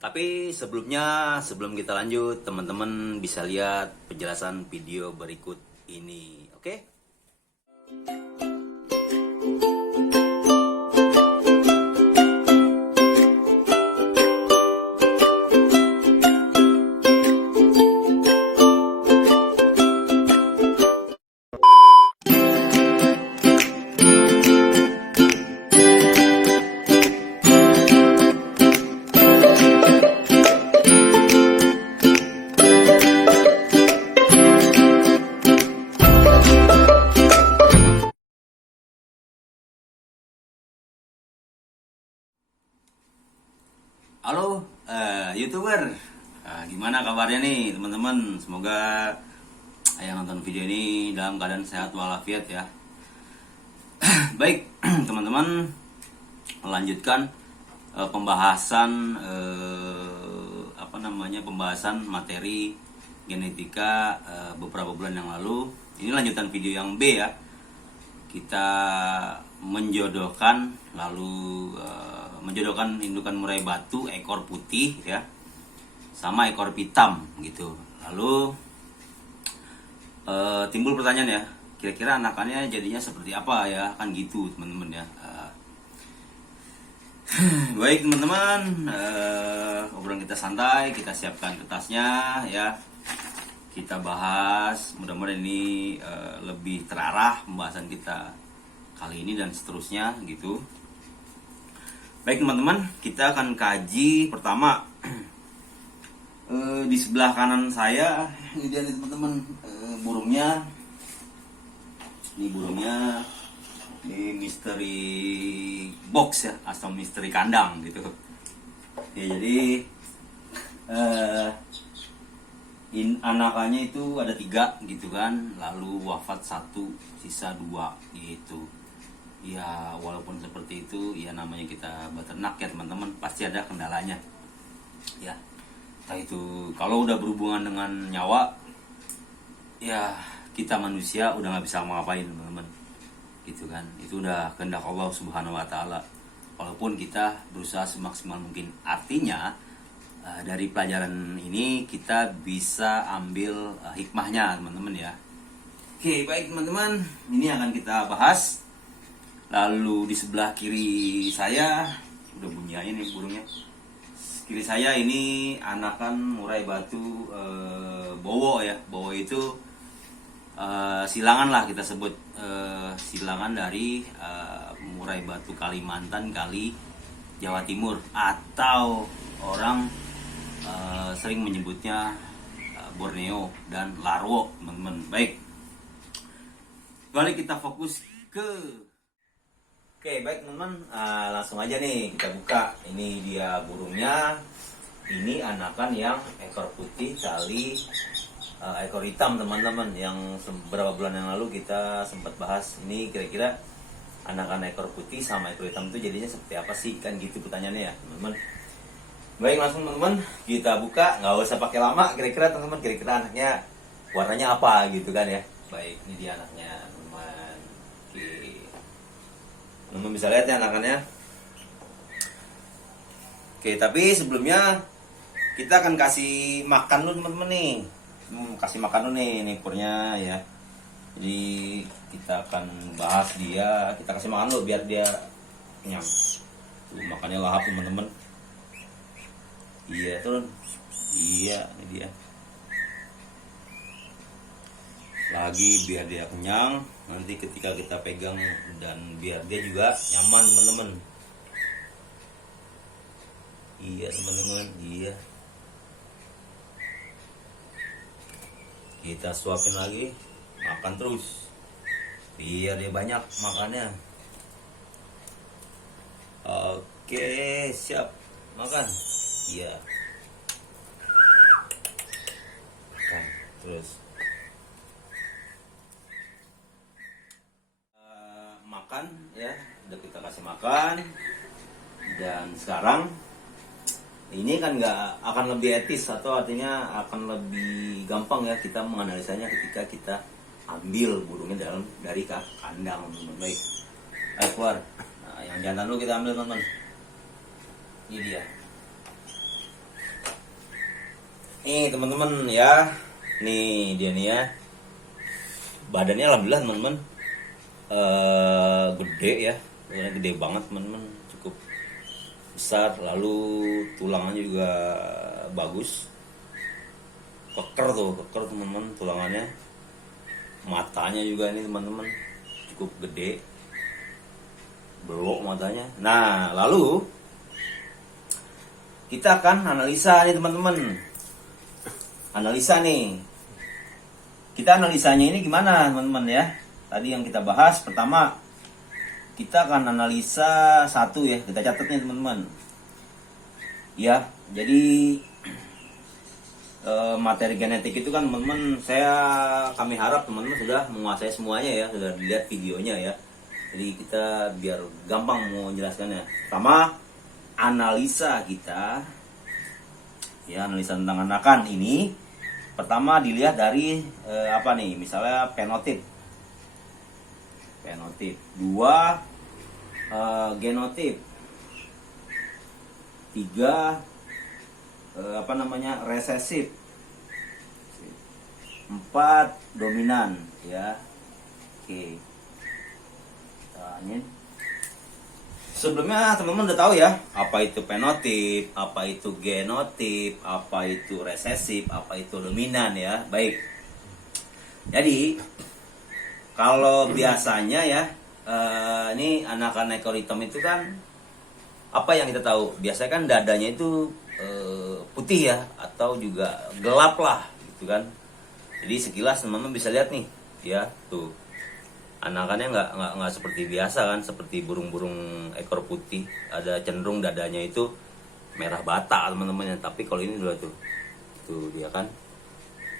Tapi sebelumnya, sebelum kita lanjut, teman-teman bisa lihat penjelasan video berikut ini, oke? Halo YouTuber, gimana kabarnya nih teman-teman? Semoga yang nonton video ini dalam keadaan sehat walafiat ya. Baik teman-teman, melanjutkan pembahasan pembahasan materi genetika beberapa bulan yang lalu. Ini lanjutan video yang B ya. Kita menjodohkan indukan murai batu ekor putih ya sama ekor hitam gitu. Lalu timbul pertanyaan ya, kira-kira anakannya jadinya seperti apa ya, kan gitu teman-teman ya. Baik teman-teman, obrolan kita santai, kita siapkan kertasnya ya, kita bahas. Mudah-mudahan ini lebih terarah pembahasan kita kali ini dan seterusnya gitu. Baik teman-teman, kita akan kaji pertama di sebelah kanan saya. Ini dia nih teman-teman, burungnya. Ini burungnya, ini misteri box ya, atau misteri kandang gitu. Ya, jadi anakannya itu ada 3 gitu kan, lalu wafat 1, sisa 2 gitu. Ya walaupun seperti itu, ya namanya kita beternak ya teman-teman, pasti ada kendalanya ya. Entah itu kalau udah berhubungan dengan nyawa, ya kita manusia udah nggak bisa ngapain teman-teman gitu kan. Itu udah kehendak Allah Subhanahu wa Ta'ala, walaupun kita berusaha semaksimal mungkin. Artinya dari pelajaran ini kita bisa ambil hikmahnya teman-teman ya. Oke baik teman-teman, ini akan kita bahas. Lalu di sebelah kiri saya, udah bunyi aja nih burungnya. Kiri saya ini anakan murai batu bowo ya. Bowo itu silangan lah kita sebut, silangan dari murai batu Kalimantan kali Jawa Timur, atau orang sering menyebutnya Borneo dan Larwo teman-teman. Baik, balik kita fokus ke. Oke baik teman-teman, langsung aja nih kita buka. Ini dia burungnya. Ini anakan yang ekor putih kali ekor hitam teman-teman, yang beberapa bulan yang lalu kita sempat bahas. Ini kira-kira anakan ekor putih sama ekor hitam itu jadinya seperti apa sih, kan gitu pertanyaannya ya teman-teman. Baik langsung teman-teman kita buka, nggak usah pakai lama. Kira-kira teman-teman, kira-kira anaknya warnanya apa gitu kan ya. Baik, ini dia anaknya teman-teman. Oke, teman-teman bisa lihat ya anakannya. Oke, tapi sebelumnya kita akan kasih makan dulu teman-teman nih. Kasih makan dulu nih purnya ya. Jadi kita akan bahas dia, kita kasih makan dulu biar dia kenyang. Tuh makannya lahap teman-teman. Iya turun. Iya, ini dia. Lagi biar dia kenyang, nanti ketika kita pegang, dan biar dia juga nyaman teman-teman. Iya teman-teman, iya. Kita suapin lagi, makan terus biar dia banyak makannya. Oke, siap makan. Iya. Makan terus. Makan ya, udah kita kasih makan. Dan sekarang ini kan nggak akan lebih etis, atau artinya akan lebih gampang ya kita menganalisanya ketika kita ambil burungnya dari kandang teman-teman. Baik, ayo keluar. Nah, yang jantan dulu kita ambil teman-teman. Ini dia. Nih teman-teman ya, nih dia nih ya, badannya alhamdulillah teman-teman gede ya, badannya gede banget teman-teman, cukup besar, lalu tulangannya juga bagus, keker teman-teman tulangannya, matanya juga ini teman-teman cukup gede, belok matanya. Nah lalu kita akan analisa nih teman-teman, analisa nih. Kita analisanya ini gimana teman-teman ya? Tadi yang kita bahas pertama, kita akan analisa satu ya, kita catat nih teman-teman. Ya, jadi materi genetik itu kan teman-teman, kami harap teman-teman sudah menguasai semuanya ya, sudah dilihat videonya ya. Jadi kita biar gampang mau menjelaskannya. Pertama, analisa kita ya, analisa tentang anakan ini pertama dilihat dari apa nih, misalnya penotip, dua genotip, tiga apa namanya, resesif, empat dominan ya. Oke, ini sebelumnya teman-teman udah tahu ya, apa itu penotip, apa itu genotip, apa itu resesif, apa itu dominan ya. Baik. Jadi kalau biasanya ya, ini anakan ekor hitam itu kan, apa yang kita tahu? Biasanya kan dadanya itu putih ya, atau juga gelap lah, gitu kan. Jadi sekilas teman-teman bisa lihat nih, ya tuh. Anakannya nggak seperti biasa kan, seperti burung-burung ekor putih, ada cenderung dadanya itu merah bata teman-teman. Tapi kalau ini dulu tuh dia kan,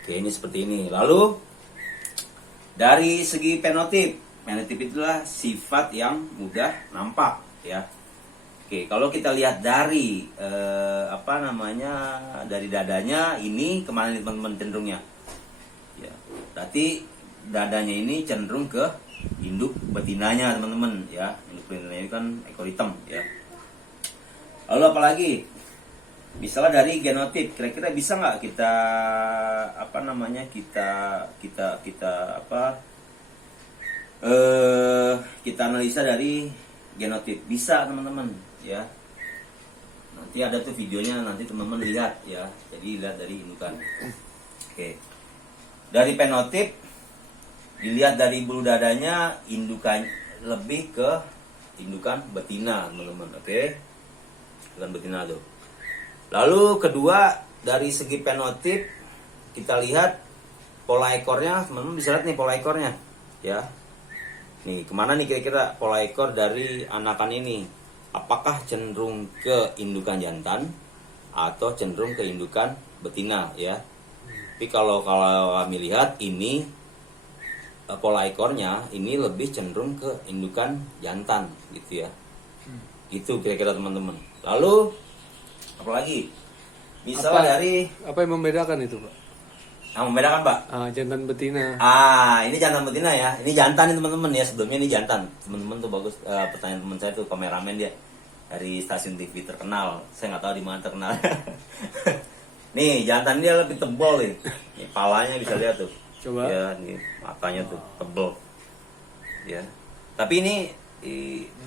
oke ini seperti ini. Lalu dari segi penotip itulah sifat yang mudah nampak ya. Oke, kalau kita lihat dari apa namanya, dari dadanya ini kemana nih teman-teman cenderungnya? Ya, berarti dadanya ini cenderung ke induk betinanya teman-teman ya. Induk betinanya kan ekor hitam ya. Lalu apalagi, misalnya dari genotip, kira-kira bisa nggak kita apa namanya, kita analisa dari genotip? Bisa teman-teman ya. Nanti ada tuh videonya, nanti teman-teman lihat ya. Jadi lihat dari indukan. Oke, dari penotip dilihat dari bulu dadanya, indukan lebih ke indukan betina teman-teman. Oke, indukan betina tuh. Lalu kedua, dari segi penotip kita lihat pola ekornya, teman-teman bisa lihat nih pola ekornya ya. Nih kemana nih kira-kira pola ekor dari anakan ini? Apakah cenderung ke indukan jantan atau cenderung ke indukan betina ya? Tapi kalau kami lihat ini, pola ekornya ini lebih cenderung ke indukan jantan gitu ya. Itu kira-kira teman-teman. Lalu apalagi? Misalnya dari apa yang membedakan itu, Pak? Yang membedakan, Pak? Jantan betina. Ini jantan betina ya. Ini jantan nih teman-teman ya. Sebelumnya ini jantan. Teman-teman tuh bagus, pertanyaan teman saya tuh, kameramen dia dari stasiun TV terkenal. Saya nggak tahu di mana terkenal. Nih jantan dia lebih tebal nih. Nih palanya bisa lihat tuh. Coba. Ya, nih matanya tuh tebal. Ya. Tapi ini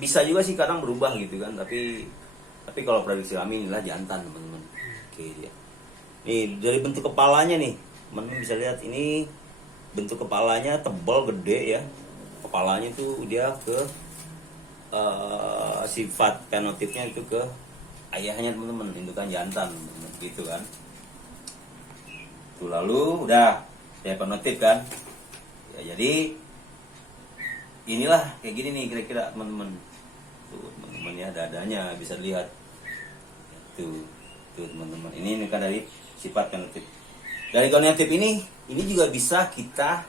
bisa juga sih kadang berubah gitu kan. Tapi kalau prediksi kami inilah jantan teman-teman. Oke ya. Nih dari bentuk kepalanya nih, teman-teman bisa lihat ini bentuk kepalanya tebal gede ya. Kepalanya tuh dia ke sifat penotipnya itu ke ayahnya teman-teman, indukan jantan gitu kan. Tuh lalu udah ya penotip kan. Ya, jadi inilah kayak gini nih kira-kira teman-teman. Tuh teman-teman ya, dadanya bisa lihat. Tuh teman-teman. Ini kan dari sifat genotip. Dari genotip ini juga bisa kita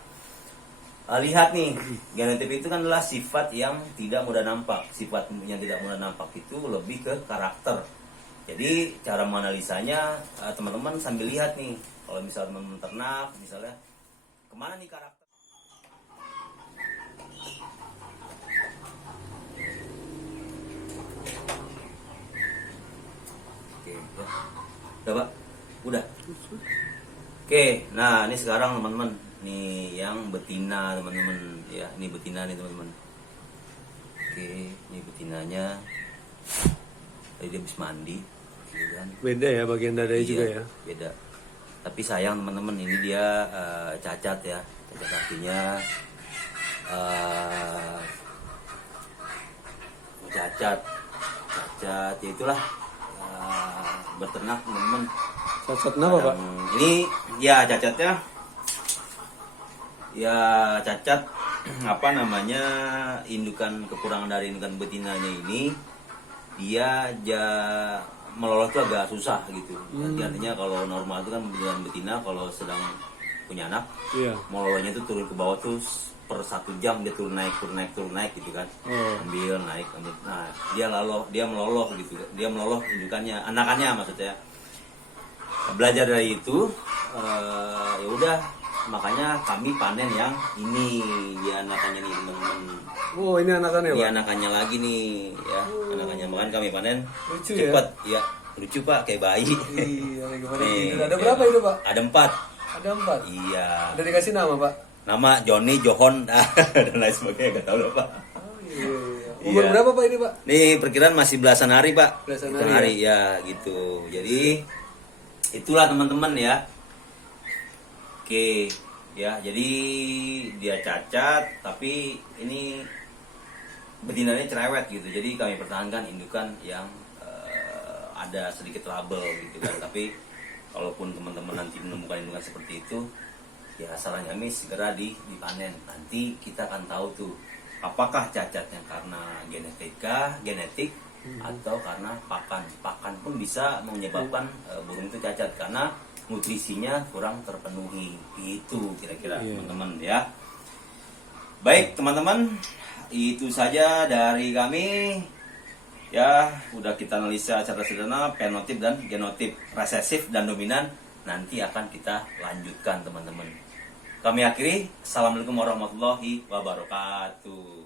lihat nih. Genotip itu kan adalah sifat yang tidak mudah nampak. Sifat yang tidak mudah nampak itu lebih ke karakter. Jadi cara menganalisanya teman-teman sambil lihat nih. Kalau misalnya teman-teman ternak, misalnya kemana nih karakter? Oke, ya. Udah, Pak? Udah. Oke, nah ini sekarang teman-teman, nih yang betina teman-teman, ya ini betina nih teman-teman. Oke, ini betinanya. Tadi dia habis mandi, gitu kan. Beda ya bagian dadanya Iya, juga ya. beda. Tapi sayang teman-teman, ini dia cacat ya, cacat kakinya. Cacat ya itulah, beternak teman-teman. Cacat kenapa Pak? Ini ya cacatnya, ya cacat apa namanya, indukan, kekurangan dari indukan betinanya ini, dia meloloh tuh agak susah gitu. Nanti artinya kalau normal itu kan betina kalau sedang punya anak, Iya. melolosnya itu turun ke bawah tuh per 1 jam dia turun naik gitu kan. Ambil naik. Nah dia meloloh gitu, dia meloloh indukannya, anakannya maksudnya. Belajar dari itu, ya udah, makanya kami panen yang ini, dia anakannya nih teman-teman. Oh ini anakannya Ini Pak? anakannya lagi nih, ya anakannya, makanya kami panen Lucu cepat, ya lucu Pak, kayak bayi. Iya, gimana Nih, gitu. Ada berapa itu Pak? Ada 4. Ada 4. Iya. Udah dikasih nama Pak? Nama Johnny, Johon, dan lain sebagainya, gak tahu lah Pak. Oh iya. Umur Iya. berapa Pak ini Pak? Nih perkiraan masih belasan hari Pak. Belasan Hitung hari, hari ya gitu. Jadi itulah teman-teman ya. Oke ya, jadi dia cacat tapi ini betinanya cerewet gitu. Jadi kami pertahankan indukan yang ada sedikit trouble gitu kan. Tapi kalaupun teman-teman nanti menemukan indukan seperti itu, ya saran kami segera dipanen. Nanti kita akan tahu tuh apakah cacatnya karena genetik atau karena pakan pun bisa menyebabkan burung itu cacat karena nutrisinya kurang terpenuhi. Itu kira-kira teman-teman ya. Baik teman-teman, itu saja dari kami. Ya, udah kita analisa secara sederhana fenotip dan genotip, resesif dan dominan. Nanti akan kita lanjutkan teman-teman. Kami akhiri. Assalamualaikum warahmatullahi wabarakatuh.